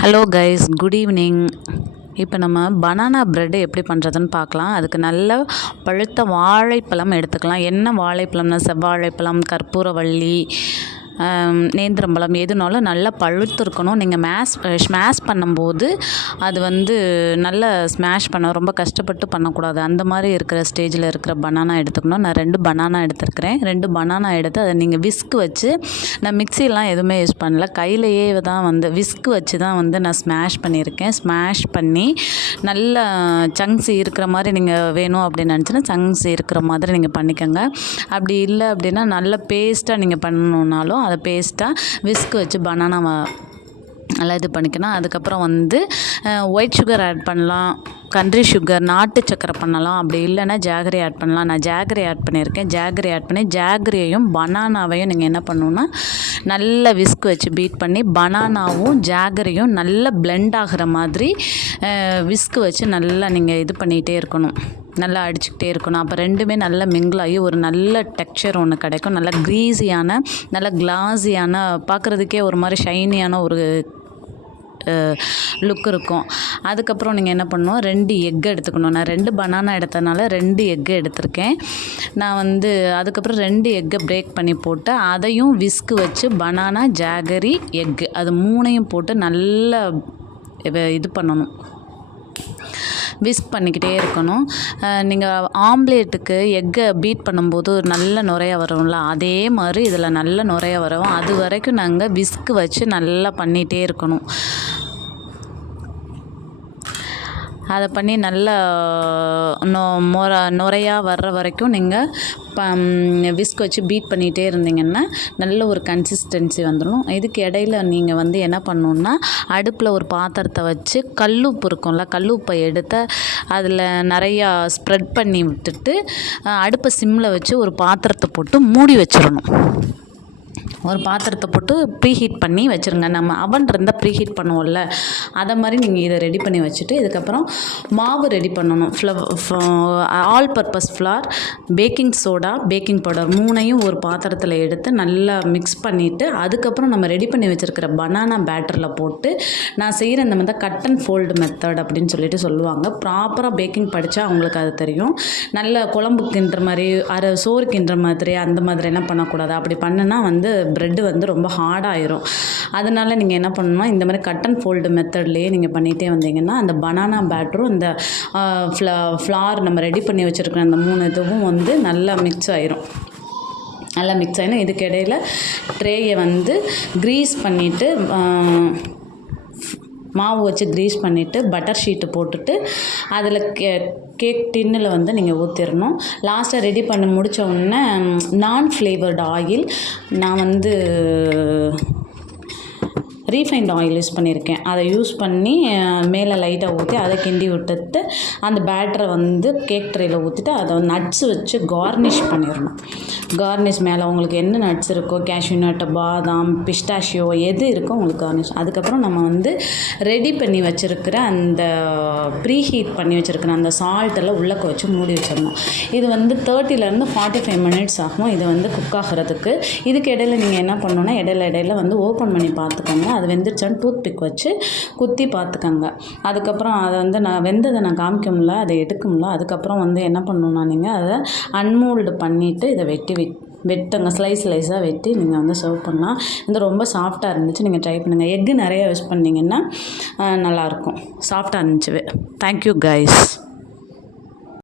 Hello guys good evening இப்போ நம்ம banana bread எப்படி பண்ணுறதுன்னு பார்க்கலாம். அதுக்கு நல்ல பழுத்த வாழைப்பழம் எடுத்துக்கலாம். என்ன வாழைப்பழம்னா செவ்வாழைப்பழம் கற்பூரவள்ளி நேந்திரம்பழம் எதுனாலும் நல்லா பழுத்திருக்கணும். நீங்கள் மேஷ் ஸ்மாஷ் பண்ணும்போது அது வந்து நல்லா ஸ்மாஷ் பண்ண ரொம்ப கஷ்டப்பட்டு பண்ணக்கூடாது. அந்த மாதிரி இருக்கிற ஸ்டேஜில் இருக்கிற பனானா எடுத்துக்கணும். நான் ரெண்டு பனானா எடுத்துருக்கிறேன். ரெண்டு பனானா எடுத்து அதை நீங்கள் விஸ்க் வச்சு நான் மிக்சிலாம் எதுவுமே யூஸ் பண்ணல. கையிலையே தான் வந்து விஸ்க் வச்சு தான் வந்து நான் ஸ்மாஷ் பண்ணியிருக்கேன். ஸ்மாஷ் பண்ணி நல்ல சங்ஸ் இருக்கிற மாதிரி நீங்கள் வேணும் அப்படின்னு நினச்சினா சங்ஸ் இருக்கிற மாதிரி நீங்கள் பண்ணிக்கோங்க. அப்படி இல்லை அப்படின்னா நல்ல பேஸ்ட்டாக நீங்கள் பண்ணணுன்னாலும் அதை பேஸ்ட்டாக விஸ்க் வச்சு பனானாவை நல்லா இது பண்ணிக்கணும். அதுக்கப்புறம் வந்து ஒயிட் சுகர் ஆட் பண்ணலாம். கண்ட்ரி சுகர் நாட்டு சக்கரை பண்ணலாம். அப்படி இல்லைன்னா ஜாகரி ஆட் பண்ணலாம். நான் ஜாகரி ஆட் பண்ணியிருக்கேன். ஜாகரி ஆட் பண்ணி ஜாகரியையும் பனானாவையும் நீங்கள் என்ன பண்ணணுன்னா நல்ல விஸ்க் வச்சு பீட் பண்ணி பனானாவும் ஜாகரியும் நல்லா பிளெண்ட் ஆகிற மாதிரி விஸ்க் வச்சு நல்லா நீங்கள் இது பண்ணிகிட்டே இருக்கணும். நல்லா அடிச்சுக்கிட்டே இருக்கணும். அப்போ ரெண்டுமே நல்லா மிங்கிளாகி ஆகி ஒரு நல்ல டெக்ஸ்சர் ஒன்று கிடைக்கும். நல்ல க்ரீஸியான நல்ல கிளாஸியான பார்க்குறதுக்கே ஒரு மாதிரி ஷைனியான ஒரு லுக் இருக்கும். அதுக்கப்புறம் நீங்கள் என்ன பண்ணணும் ரெண்டு எக் எடுத்துக்கணும். நான் ரெண்டு பனானா எடுத்தனால ரெண்டு எக்கு எடுத்திருக்கேன். நான் வந்து அதுக்கப்புறம் ரெண்டு எக்கை பிரேக் பண்ணி போட்டு அதையும் விஸ்க்கு வச்சு பனானா ஜாகரி எக்கு அது மூணையும் போட்டு நல்லா இது பண்ணணும். விஸ்க் பண்ணிக்கிட்டே இருக்கணும். நீங்கள் ஆம்லேட்டுக்கு எக்கை பீட் பண்ணும்போது ஒரு நல்ல நுரைய வரும்ல அதே மாதிரி இதில் நல்ல நுரைய வரும். அது வரைக்கும் நாங்கள் விஸ்க் வச்சு நல்லா பண்ணிகிட்டே இருக்கணும். அதை பண்ணி நல்லா நொ மொர நுரையாக வர்ற வரைக்கும் நீங்கள் ப விஸ்க் வச்சு பீட் பண்ணிகிட்டே இருந்தீங்கன்னா நல்ல ஒரு கன்சிஸ்டன்சி வந்துடும் இதுக்கு இடையில நீங்கள் வந்து என்ன பண்ணணுன்னா அடுப்பில் ஒரு பாத்திரத்தை வச்சு கல்லுப்பு இருக்கும்ல கல்லுப்பை எடுத்து அதில் நிறையா ஸ்ப்ரெட் பண்ணி விட்டுட்டு அடுப்பை சிம்மில் வச்சு ஒரு பாத்திரத்தை போட்டு மூடி வச்சிடணும். ஒரு பாத்திரத்தை போட்டு ப்ரீஹீட் பண்ணி வச்சுருங்க. நம்ம அவன் இருந்தால் ப்ரீஹீட் பண்ணுவோம்ல. அதை மாதிரி நீங்கள் இதை ரெடி பண்ணி வச்சுட்டு இதுக்கப்புறம் மாவு ரெடி பண்ணணும். Flow all purpose flour baking soda baking powder மூணையும் ஒரு பாத்திரத்தில் எடுத்து நல்லா மிக்ஸ் பண்ணிவிட்டு அதுக்கப்புறம் நம்ம ரெடி பண்ணி வச்சுருக்கிற பனானா பேட்டரில் போட்டு நான் செய்கிற இந்த மாதிரி கட் அண்ட் ஃபோல்டு மெத்தட் அப்படின்னு சொல்லிட்டு சொல்லுவாங்க. ப்ராப்பராக பேக்கிங் படித்தா அவங்களுக்கு அது தெரியும். நல்ல குழம்பு கிண்டுற மாதிரி அரை சோறு கிண்டுற மாதிரி அந்த மாதிரி எல்லாம் பண்ணக்கூடாது. அப்படி பண்ணுனா வந்து ப்ரெட்டு வந்து ரொம்ப ஹார்டாயிரும் அதனால் நீங்கள் என்ன பண்ணணும்னா இந்த மாதிரி கட் அண்ட் ஃபோல்டு மெத்தட்லேயே நீங்கள் பண்ணிகிட்டே வந்தீங்கன்னா அந்த பனானா பேட்டரும் அந்த ஃப்ளா ஃப்ளார் நம்ம ரெடி பண்ணி வச்சுருக்கிற அந்த மூணு இதுவும் வந்து நல்லா மிக்ஸ் ஆயிரும். நல்லா மிக்ஸ் ஆகிடும் இதுக்கு ட்ரேயை வந்து க்ரீஸ் பண்ணிவிட்டு மாவு வச்சு க்ரீஸ் பண்ணிவிட்டு பட்டர் ஷீட்டு போட்டுட்டு அதில் கே கேக் டின்னில் வந்து நீங்கள் ஊற்றிடணும் லாஸ்ட்டாக ரெடி பண்ணி முடித்த உடனே நான் ஃப்ளேவர்டு ஆயில் நான் வந்து ரீஃபைண்ட் ஆயில் யூஸ் பண்ணியிருக்கேன் அதை யூஸ் பண்ணி மேலே லைட்டாக ஊற்றி அதை கிண்டி விட்டுட்டு அந்த பேட்டரை வந்து கேக் ட்ரேயில் ஊற்றிட்டு அதை நட்ஸ் வச்சு கார்னிஷ் பண்ணிடணும். கார்னிஷ் மேலே உங்களுக்கு என்ன நட்ஸ் இருக்கோ கேஷ்யூ நட்டு பாதாம் பிஸ்டாஷியோ எது இருக்கோ உங்களுக்கு கார்னிஷ் அதுக்கப்புறம் நம்ம வந்து ரெடி பண்ணி வச்சுருக்கிற அந்த ப்ரீ ஹீட் பண்ணி வச்சுருக்கிற அந்த சால்ட்டெல்லாம் உள்ளக்க வச்சு மூடி வச்சிடணும். இது வந்து தேர்ட்டிலேருந்து ஃபார்ட்டி ஃபைவ் மினிட்ஸ் ஆகும். இது வந்து குக் ஆகிறதுக்கு. இதுக்கு இடையில நீங்கள் என்ன பண்ணணும்னா இடையில இடையில வந்து ஓப்பன் பண்ணி பார்த்துக்கோங்க. அது வெந்துருச்சான்னு டூத் பிக் வச்சு குத்தி பார்த்துக்கோங்க. அதுக்கப்புறம் அதை வந்து நான் வெந்ததை நான் காமிக்க அதை எடுக்க அதுக்கப்புறம் வந்து என்ன பண்ணணும்னா நீங்கள் அதை அன்மோல்டு பண்ணிவிட்டு இதை வெட்டி வெட் வெட்டுங்க. ஸ்லைஸ் ஸ்லைஸாக வெட்டி நீங்கள் வந்து சர்வ் பண்ணலாம். வந்து ரொம்ப சாஃப்டாக இருந்துச்சு. நீங்கள் ட்ரை பண்ணுங்கள் எக்கு நிறைய யூஸ் பண்ணிங்கன்னா நல்லாயிருக்கும் சாஃப்டாக இருந்துச்சு தேங்க்யூ கைஸ்